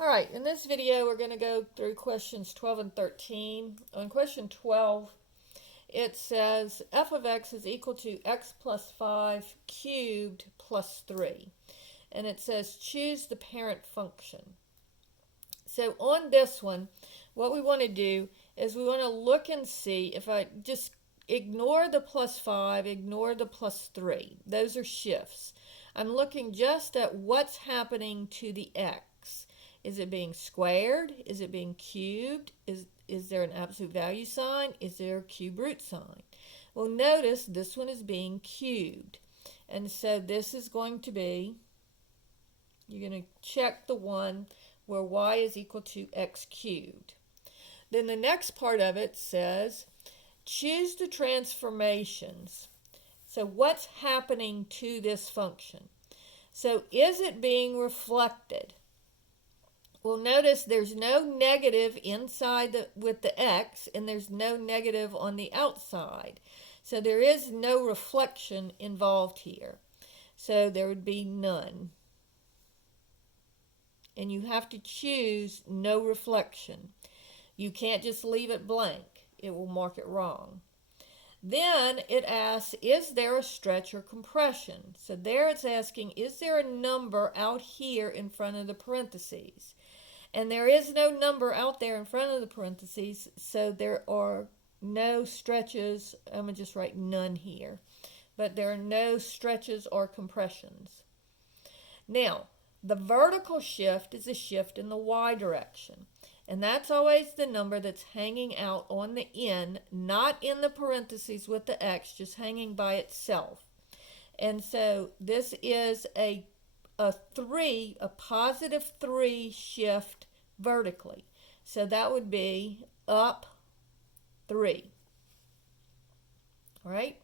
All right, in this video we're going to go through questions 12 and 13. On question 12, it says f of x is equal to x plus 5 cubed plus 3. And it says choose the parent function. So on this one, what we want to do is we want to look and see if I just ignore the plus 5, ignore the plus 3. Those are shifts. I'm looking just at what's happening to the x. Is it being squared? Is it being cubed? Is there an absolute value sign? Is there a cube root sign? Well, notice this one is being cubed. And so this is going to be, you're going to check the one where y is equal to x cubed. Then the next part of it says, choose the transformations. So what's happening to this function? So is it being reflected? Well, notice there's no negative inside with the x, and there's no negative on the outside. So there is no reflection involved here. So there would be none. And you have to choose no reflection. You can't just leave it blank. It will mark it wrong. Then it asks, is there a stretch or compression? So there it's asking, is there a number out here in front of the parentheses? And there is no number out there in front of the parentheses, so there are no stretches. I'm going to just write none here. But there are no stretches or compressions. Now, the vertical shift is a shift in the y direction. And that's always the number that's hanging out on the end, not in the parentheses with the x, just hanging by itself. And so this is a 3, a positive 3 shift vertically. So that would be up 3. All right?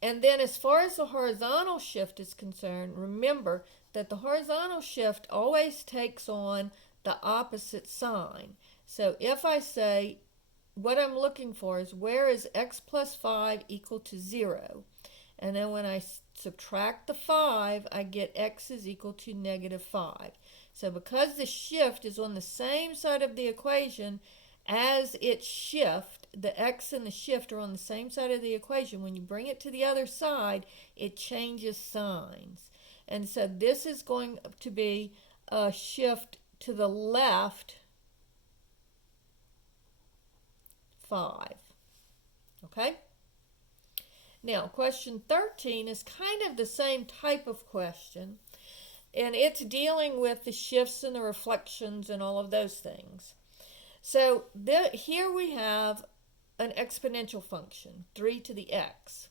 And then as far as the horizontal shift is concerned, remember that the horizontal shift always takes on the opposite sign. So if I say, what I'm looking for is where is x plus 5 equal to 0? And then when I subtract the 5, I get x is equal to negative 5. So because the shift is on the same side of the equation as its shift, the x and the shift are on the same side of the equation. When you bring it to the other side, it changes signs. And so this is going to be a shift to the left 5. Okay? Now, question 13 is kind of the same type of question, and it's dealing with the shifts and the reflections and all of those things. So here we have an exponential function, 3 to the x.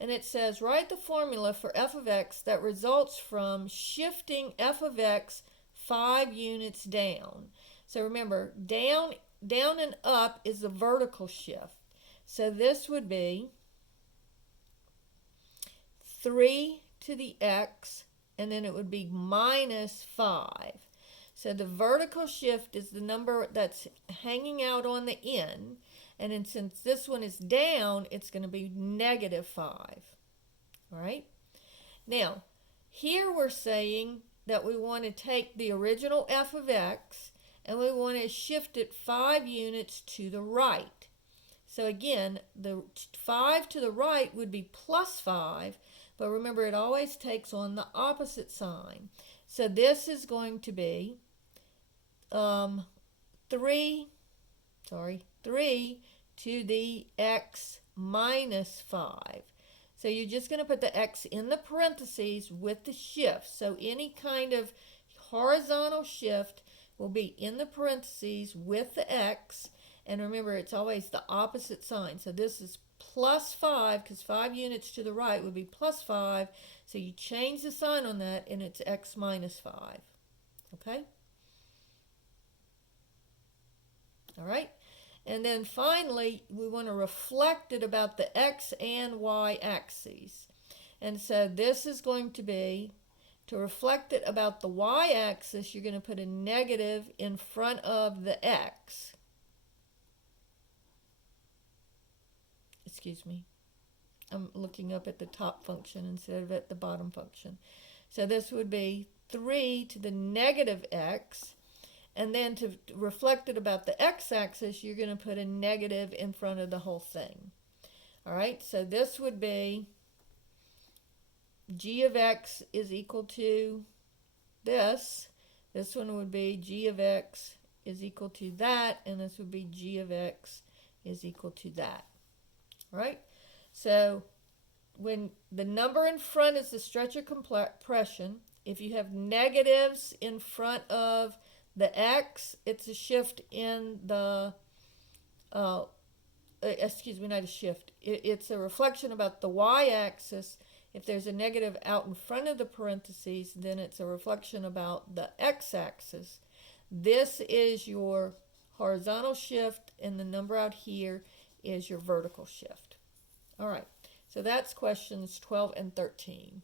And it says, write the formula for f of x that results from shifting f of x 5 units down. So remember, down and up is the vertical shift. So this would be 3 to the x, and then it would be minus 5. So the vertical shift is the number that's hanging out on the end, and then since this one is down, it's going to be negative 5. All right? Now, here we're saying that we want to take the original f of x, and we want to shift it 5 units to the right. So again, the 5 to the right would be plus 5, but remember it always takes on the opposite sign. So this is going to be 3 to the x minus 5. So you're just going to put the x in the parentheses with the shift. So any kind of horizontal shift will be in the parentheses with the x. And remember, it's always the opposite sign. So this is plus 5, because 5 units to the right would be plus 5. So you change the sign on that, and it's x minus 5. Okay? All right? And then finally, we want to reflect it about the x and y axes. And so this is going to be, to reflect it about the y-axis, you're going to put a negative in front of the x. Excuse me. I'm looking up at the top function instead of at the bottom function. So this would be 3 to the negative x. And then to reflect it about the x-axis, you're going to put a negative in front of the whole thing. All right, so this would be g of x is equal to this. This one would be g of x is equal to that, and this would be g of x is equal to that. All right, so when the number in front is the stretch or compression, if you have negatives in front of the x, it's a shift in the, excuse me, not a shift. It's a reflection about the y-axis. If there's a negative out in front of the parentheses, then it's a reflection about the x-axis. This is your horizontal shift, and the number out here is your vertical shift. All right, so that's questions 12 and 13.